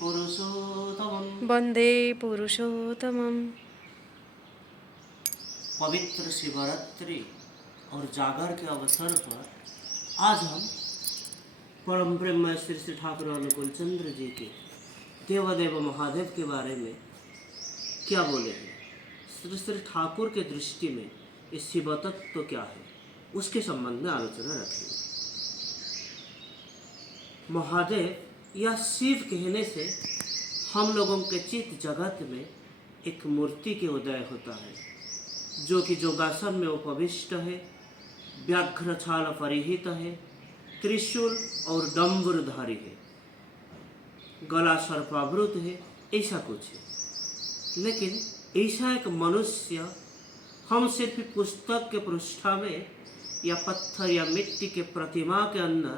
पुरुषोत्तमम्। वंदे पुरुषोत्तमम्। पवित्र शिवरात्रि और जागर के अवसर पर आज हम परम ब्रह्म श्री श्री ठाकुर अनुकूल चंद्र जी के देवदेव महादेव के बारे में क्या बोले हैं, श्री श्री ठाकुर के दृष्टि में इस शिव तत्व क्या है, उसके संबंध में आलोचना रखेंगे। महादेव या शिव कहने से हम लोगों के चित्त जगत में एक मूर्ति के उदय होता है, जो कि योगासन में उपविष्ट है, व्याघ्र छाल परिहित है, त्रिशूल और डम्बुरधारी है, गला सर्पावृत है, ऐसा कुछ है। लेकिन ऐसा एक मनुष्य हम सिर्फ पुस्तक के पृष्ठा में या पत्थर या मिट्टी के प्रतिमा के अंदर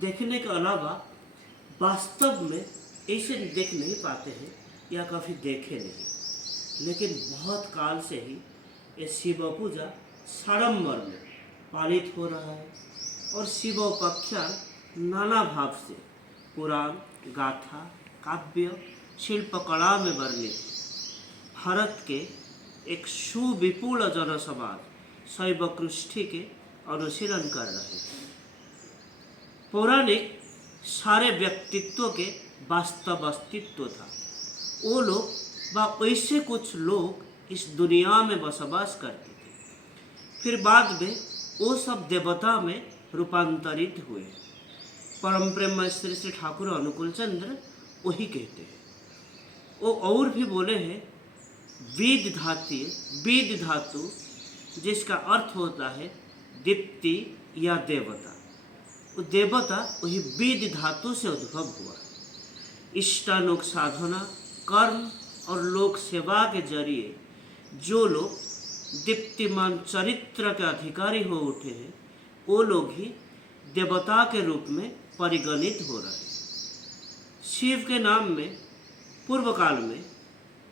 देखने के अलावा वास्तव में ऐसे देख नहीं पाते हैं या कभी देखे नहीं। लेकिन बहुत काल से ही ये शिव पूजा साड़ंबर में पालित हो रहा है और शिव उपाख्यान नाना भाव से पुराण, गाथा, काव्य, शिल्पकला में वर्णित है। भारत के एक सुविपुल जनसमाज शैव कृष्टि के अनुशीलन कर रहे हैं। पौराणिक सारे व्यक्तित्व के वास्तव अस्तित्व था। वो लोग व वैसे कुछ लोग इस दुनिया में बसवास करते थे। फिर बाद में वो सब देवता में रूपांतरित हुए। परम प्रेम श्री श्री ठाकुर अनुकूल चंद्र वही कहते हैं। वो और भी बोले हैं, बीज धातु जिसका अर्थ होता है दीप्ति या देवता। वो देवता वही बीज धातु से उद्भव हुआ। इष्टानुक साधना, कर्म और लोक सेवा के जरिए जो लोग दीप्तिमान चरित्र के अधिकारी हो उठे हैं, वो लोग ही देवता के रूप में परिगणित हो रहे हैं। शिव के नाम में पूर्व काल में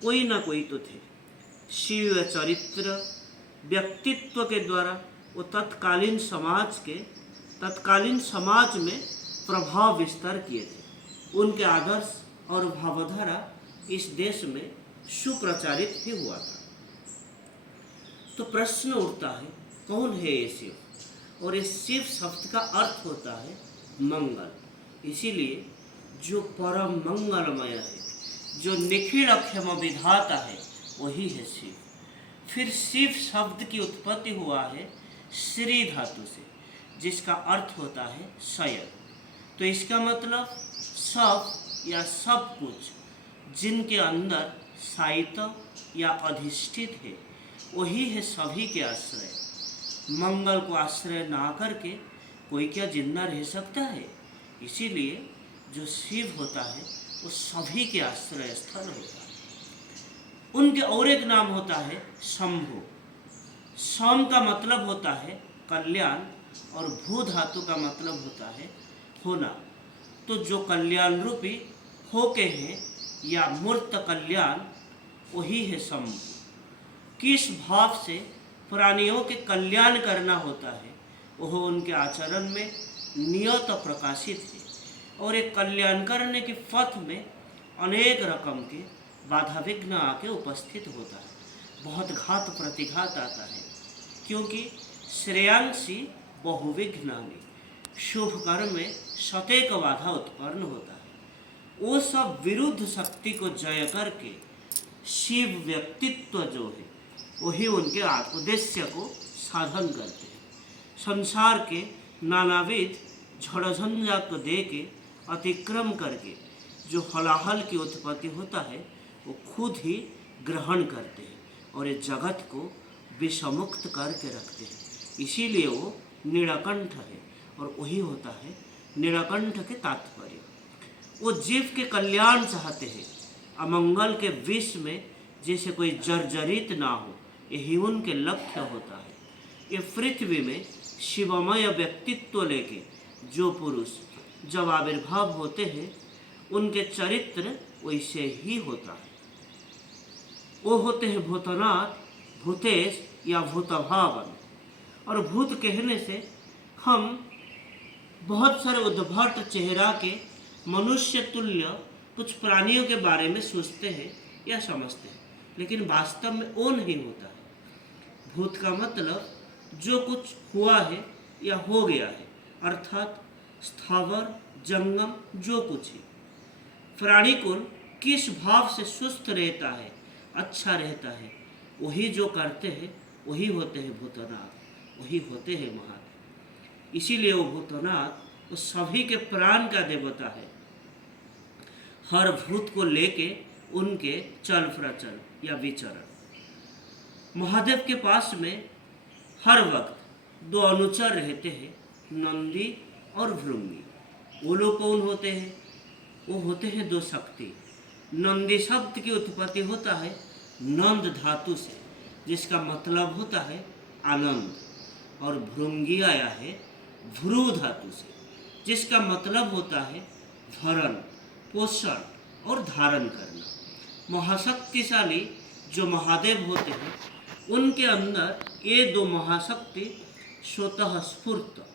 कोई ना कोई तो थे। शिव चरित्र व्यक्तित्व के द्वारा वो तत्कालीन समाज में प्रभाव विस्तार किए थे। उनके आदर्श और भावधारा इस देश में सुप्रचारित भी हुआ था। तो प्रश्न उठता है, कौन है ये शिव? और इस शिव शब्द का अर्थ होता है मंगल। इसीलिए जो परम मंगलमय है, जो निखिल क्षम विधाता है, वही है शिव। फिर शिव शब्द की उत्पत्ति हुआ है श्री धातु से, जिसका अर्थ होता है शयन। तो इसका मतलब सब या सब कुछ जिनके अंदर साहित्य या अधिष्ठित है, वही है सभी के आश्रय। मंगल को आश्रय ना करके कोई क्या जिंदा रह सकता है? इसीलिए जो शिव होता है वो सभी के आश्रय स्थल होता है। उनके और एक नाम होता है शंभु। सम का मतलब होता है कल्याण और भू धातु का मतलब होता है होना। तो जो कल्याण रूपी होके हैं या मूर्त कल्याण, वही है शंभु। किस भाव से प्राणियों के कल्याण करना होता है, वह उनके आचरण में नियत प्रकाशित है। और एक कल्याण करने के पथ में अनेक रकम के बाधा विघ्न आके उपस्थित होता है। बहुत घात प्रतिघात आता है, क्योंकि श्रेयांसी बहुविघ्नानि, शुभ कर्म में शतेक बाधा उत्पन्न होता है। वो सब विरुद्ध शक्ति को जय करके शिव व्यक्तित्व जो है, वही उनके उद्देश्य को साधन करते हैं। संसार के नानाविध झड़झंझा को दे के अतिक्रम करके जो हलाहल की उत्पत्ति होता है, वो खुद ही ग्रहण करते हैं और इस जगत को विषमुक्त करके रखते हैं। इसीलिए वो नीलकंठ है, और वही होता है नीलकंठ के तात्पर्य। वो जीव के कल्याण चाहते हैं, अमंगल के विष में जैसे कोई जर्जरित ना हो, यही उनके लक्ष्य होता है। ये पृथ्वी में शिवमय व्यक्तित्व लेके जो पुरुष जब आविर्भाव होते हैं, उनके चरित्र वैसे ही होता है। वो होते हैं भूतनाथ, भूतेश या भूतभावन। और भूत कहने से हम बहुत सारे उद्भट चेहरा के मनुष्य तुल्य कुछ प्राणियों के बारे में सोचते हैं या समझते हैं, लेकिन वास्तव में वो नहीं होता है। भूत का मतलब जो कुछ हुआ है या हो गया है, अर्थात स्थावर जंगम जो कुछ है। प्राणी कुल किस भाव से सुस्त रहता है, अच्छा रहता है, वही जो करते हैं वही होते हैं भूतनाथ, वही होते हैं महादेव। इसीलिए वो भूतनाथ वो सभी के प्राण का देवता है। हर भूत को लेके उनके चल प्रचल या विचरण। महादेव के पास में हर वक्त दो अनुचर रहते हैं, नंदी और भृंगी। वो लोग कौन होते हैं? वो होते हैं दो शक्ति। नंदी शब्द की उत्पत्ति होता है नंद धातु से, जिसका मतलब होता है आनंद, और भृंगी आया है भ्रू धातु से, जिसका मतलब होता है भरण, पोषण और धारण करना। महाशक्तिशाली जो महादेव होते हैं, उनके अंदर ये दो महाशक्ति स्वतः स्फूर्त,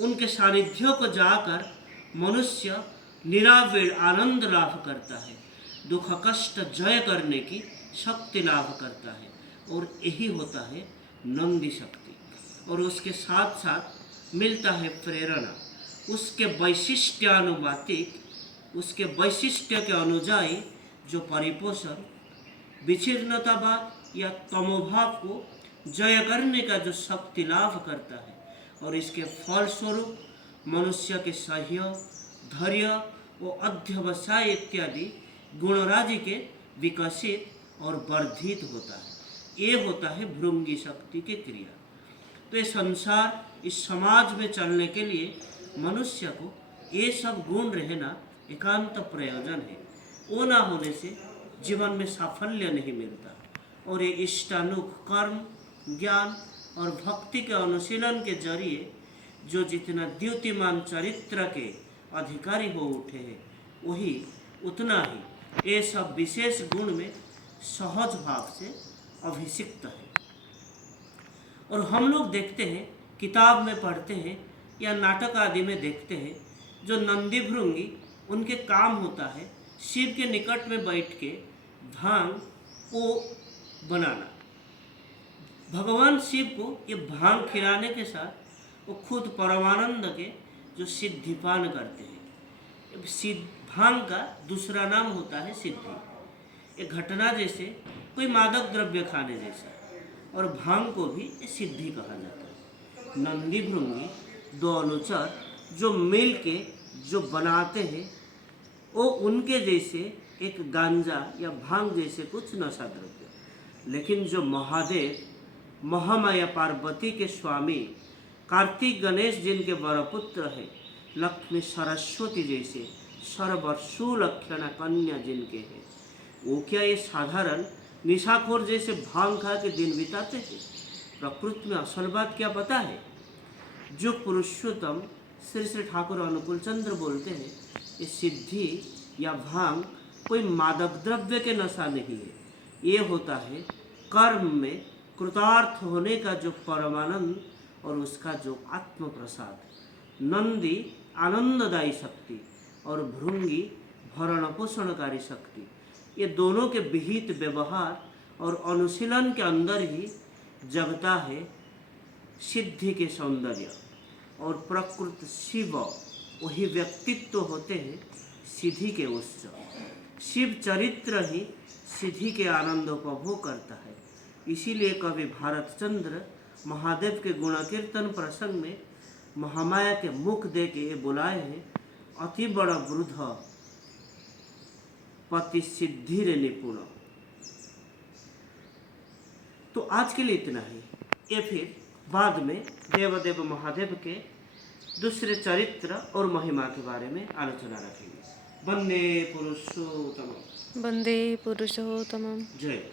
उनके सानिध्य को जाकर मनुष्य निरावेल आनंद लाभ करता है, दुख कष्ट जय करने की शक्ति लाभ करता है, और यही होता है नंदी शक्ति। और उसके साथ साथ मिलता है प्रेरणा, उसके वैशिष्ट्यानुपातिक, उसके वैशिष्ट्य के अनुजाई जो परिपोषण, विच्छिन्नतावाद या तमोभाव को जय करने का जो शक्ति लाभ करता है, और इसके फलस्वरूप मनुष्य के सहयोग, धैर्य व अध्यवसाय इत्यादि गुणराजि के विकसित और वर्धित होता है। ये होता है भृंगी शक्ति की क्रिया। तो ये संसार, इस समाज में चलने के लिए मनुष्य को ये सब गुण रहना एकांत प्रयोजन है। वो ना होने से जीवन में साफल्य नहीं मिलता। और ये इष्टानुक कर्म, ज्ञान और भक्ति के अनुशीलन के जरिए जो जितना द्युतिमान चरित्र के अधिकारी हो उठे हैं, वही उतना ही ये सब विशेष गुण में सहज भाव से अभिषिक्त है। और हम लोग देखते हैं, किताब में पढ़ते हैं या नाटक आदि में देखते हैं, जो नंदी भृंगी, उनके काम होता है शिव के निकट में बैठ के भांग को बनाना। भगवान शिव को ये भांग खिलाने के साथ वो खुद परमानंद के जो सिद्धिपान करते हैं। भांग का दूसरा नाम होता है सिद्धि। ये घटना जैसे कोई मादक द्रव्य खाने जैसा, और भांग को भी सिद्धि कहा जाता है। नंदी भृंगी दो अनुचर जो मिल के जो बनाते हैं, वो उनके जैसे एक गांजा या भांग जैसे कुछ नशा द्रव्य। लेकिन जो महादेव, महामाया पार्वती के स्वामी, कार्तिक गणेश जिनके वरपुत्र है, लक्ष्मी सरस्वती जैसे सर्वसुलक्षणा कन्या जिनके हैं, वो क्या ये साधारण निशाखोर जैसे भांग खा के दिन बिताते हैं? प्रकृति में असल बात क्या पता है? जो पुरुषोत्तम श्री श्री ठाकुर अनुकूल चंद्र बोलते हैं, ये सिद्धि या भांग कोई मादक द्रव्य के नशा नहीं है। ये होता है कर्म में कृतार्थ होने का जो परमानंद और उसका जो आत्म प्रसाद। नंदी आनंददायी शक्ति और भृंगी भरण पोषणकारी शक्ति, ये दोनों के विहित व्यवहार और अनुशीलन के अंदर ही जगता है सिद्धि के सौंदर्य। और प्रकृत शिव वही व्यक्तित्व होते हैं सिद्धि के उत्सव। शिव चरित्र ही सिद्धि के आनंद उपभोग करता है। इसीलिए कवि भारत चंद्र महादेव के गुण कीर्तन प्रसंग में महामाया के मुख दे के बुलाए हैं, अति बड़ा वृद्ध पति सिद्धि रे निपुण। तो आज के लिए इतना ही। ये फिर बाद में देवदेव महादेव के दूसरे चरित्र और महिमा के बारे में आलोचना रखेंगे। वंदे पुरुषोत्तम। वंदे पुरुषोत्तमम्। जय।